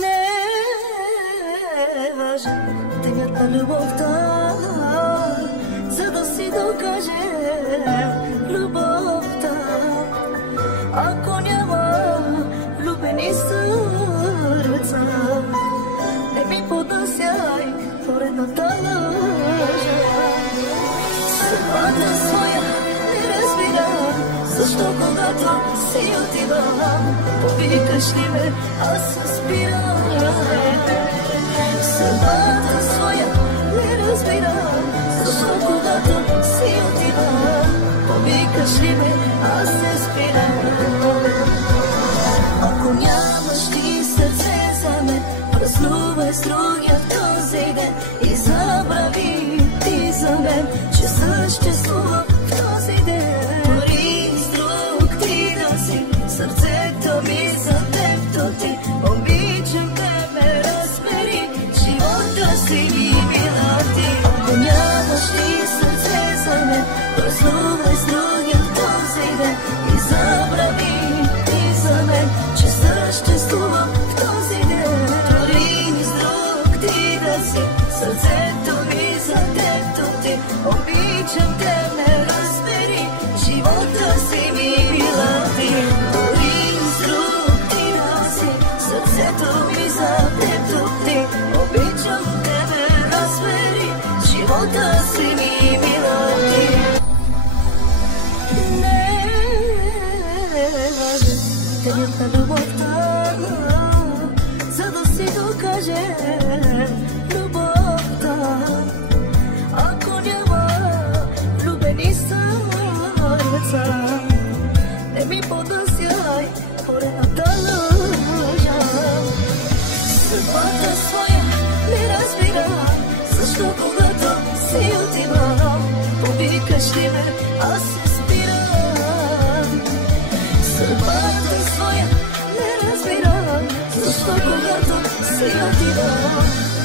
Не е важен денят на любовта, за да си докажем любовта. Ако няма влюбени сърца, не ми поднасяй поредната лъжа. Съдбата своя не разбира, защо когато си отива, повикаш ли ме, аз се спирам. Съдбата своя не разбира, защо когато си отива, повикаш ли ме, аз се спирам. Ако нямаш ти сърце за мен, празнувай с другия в този ден и забрави ти за мен, че съществува в този ден. Дори с друг ти да си, сърцето ми за тебто ти. Обичам те, ме разбери, живота си ми била ти. Ако нямаш ти сърце за мен, празнувай с другия в този ден и забрави ти за мен, че съществува в този ден. Дори с друг ти да си, сърцето ми за тебто ти. Обичам те, ме разбери, живота си ми била ти. Дори с друг ти да си, сърцето ми за тебто ти. Обичам те, ме разбери, живота си ми била ти. Не е важен денят на любовта, за да си докаже любовта. Ако няма влюбени сърца, не ми поднасяй поредната лъжа. Съдбата своя не разбира, защо когато си отива, повикаш ли ме, аз се спирам. Съдбата своя не разбира, защо когато си отива,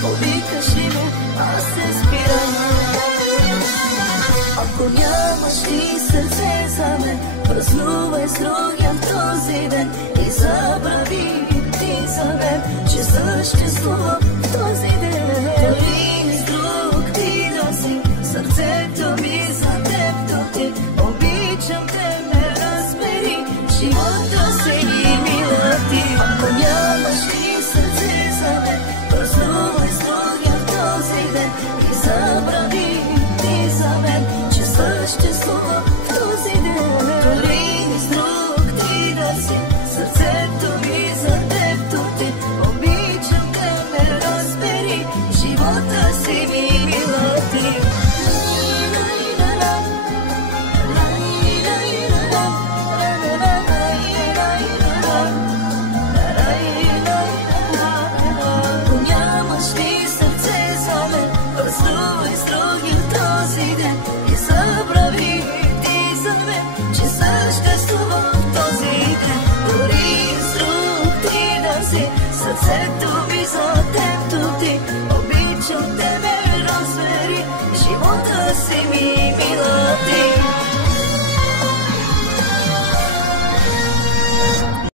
повикаш ли ме, аз се спирам. Ако нямаш ти сърце за мен, празнувай с другия в този ден и забрави ти за мен, че съществува в този ден. Дори с друг ти да си, сърцето ми за тебто ти. Обичам те, ме разбери, живота си ми мила ти. Ако нямаш ти сърце за мен, празнувай с другия в този ден и забрави ти за мен, че съществува в този ден. Дори с друг ти да си, сърцето ми за тебто ти. Обичам те, ме разбери, живота си ми мила ти. Ако нямаш ти сърце за мен, празнувай с други в този ден и забрави ти за мен, че съществува в този ден. Дори с друг ти да си, сърцето